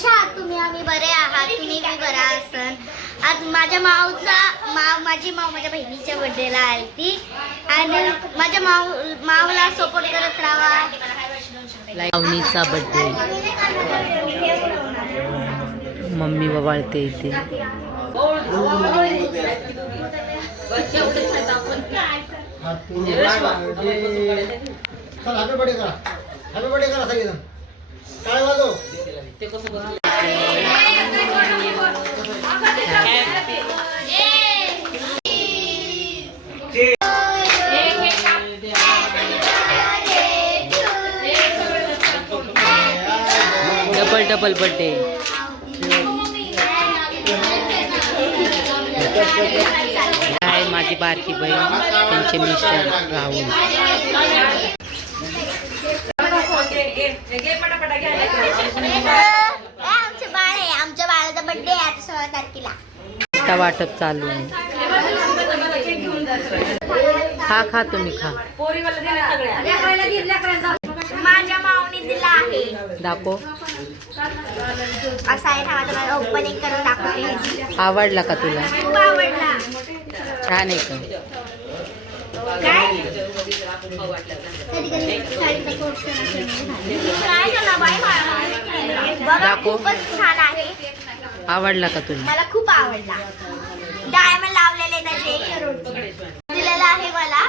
कशा आहात तुम्ही? आम्ही बरे आहात, तुम्ही बी बरा असन. आज माझी माव माझ्या बहिणीच्या बर्थडेला आलती आणि माझ्या मावला सपोर्ट करत राहा. लावणीचा बर्थडे मम्मी बवाळते इथे. Double birthday. आहे माझी बारकी बहीण, त्यांचे मिस्टर राहुल. आमचे बाळ आहे, आमच्या बाळाचा बर्थडे आहे आता 16 तारखेला. वाटप चालू आहे. खा तुम्ही खा. माझ्या मावनी दिला आहे. दाखव. असा आहे ना, तुम्हाला ओपनिंग करून दाखवते. आवडला का तुला? खूप आवडला. छान आहे का? काय झालं बाई? बघा, दाखव. खूपच छान आहे. आवडला का तुला? मला खूप आवडला. डायमंड लावलेले त्याचे दिलेला आहे मला.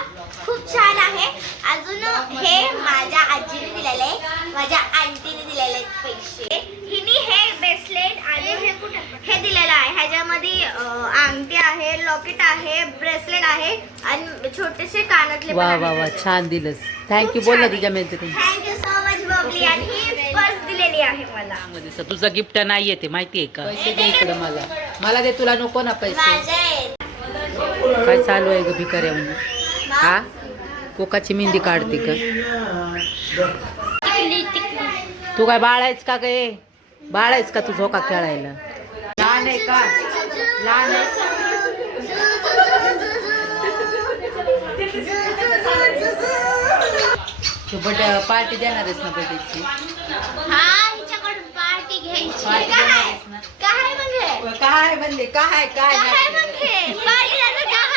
खूप छान आहे. अजून हे माझ्या आजीने दिलेले, माझ्या आंटीने दिलेले पैसे. हिने हे ब्रेसलेट आणि हे दिलेलं आहे. ह्याच्यामध्ये अंगठी आहे, लॉकेट आहे, ब्रेसलेट आहे आणि छोटेसे कानातले. वा वा वा, छान दिलंस. थँक्यू बोल ना तुझ्या मैत्रिणी. Thank you so much Babli. आणि ही पर्स दिलेली आहे मला. तुझं गिफ्ट नाही येते माहितीये का? पैसे दे इकडे मला दे. तुला नको ना पैसे? माझे काय चालू आहे ग भिकाऱ्या म्हणजे? हा, कोकाची मेहंदी काढते का तू? काय बाळायच का गे? बाळायच का तू झोका खेळायला? लहान आहे का? लहान आहे. तू बर्थडे पार्टी देणार आहेस ना बर्थडेची? हा, हिच्याकडून पार्टी घ्यायची. काय म्हणजे? काय म्हणले? काय काय म्हणजे पार्टीला काय?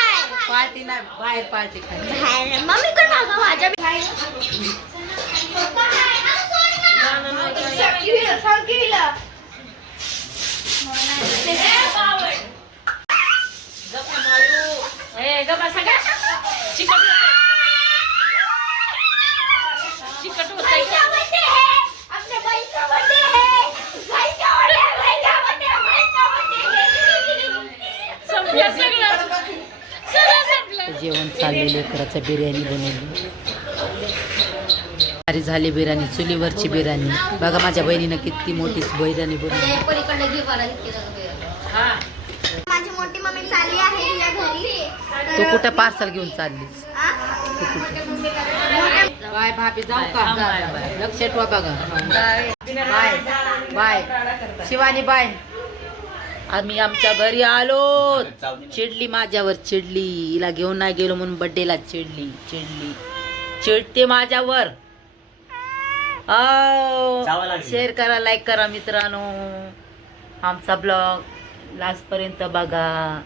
पार्टी नाही, बाहेर पार्टी खायची. बाहेर मम्मी कोण मागव माझ्या जेवण चालले. लेकराचं बिर्याणी बनवली. भारी झाली बिर्याणी, चुलीवरची बिर्याणी. बघा माझ्या बहिणीनं किती मोठी बिर्याणी बनवली. माझी मोठी मम्मी चालली आहे तिच्या घरी. तू कुठं पार्सल घेऊन चाललीस? तू कुठं? बाय भाभी, जाऊ का? लक्ष ठेवा बघा. Bye bye Shivani, bye. आम्ही आमच्या घरी आलो. चिडली माझ्यावर, चिडली. हिला घेऊन नाही गेलो म्हणून बर्थडेला चिडते माझ्यावर. शेअर करा, लाईक करा मित्रांनो. आमचा ब्लॉग लास्ट पर्यंत बघा.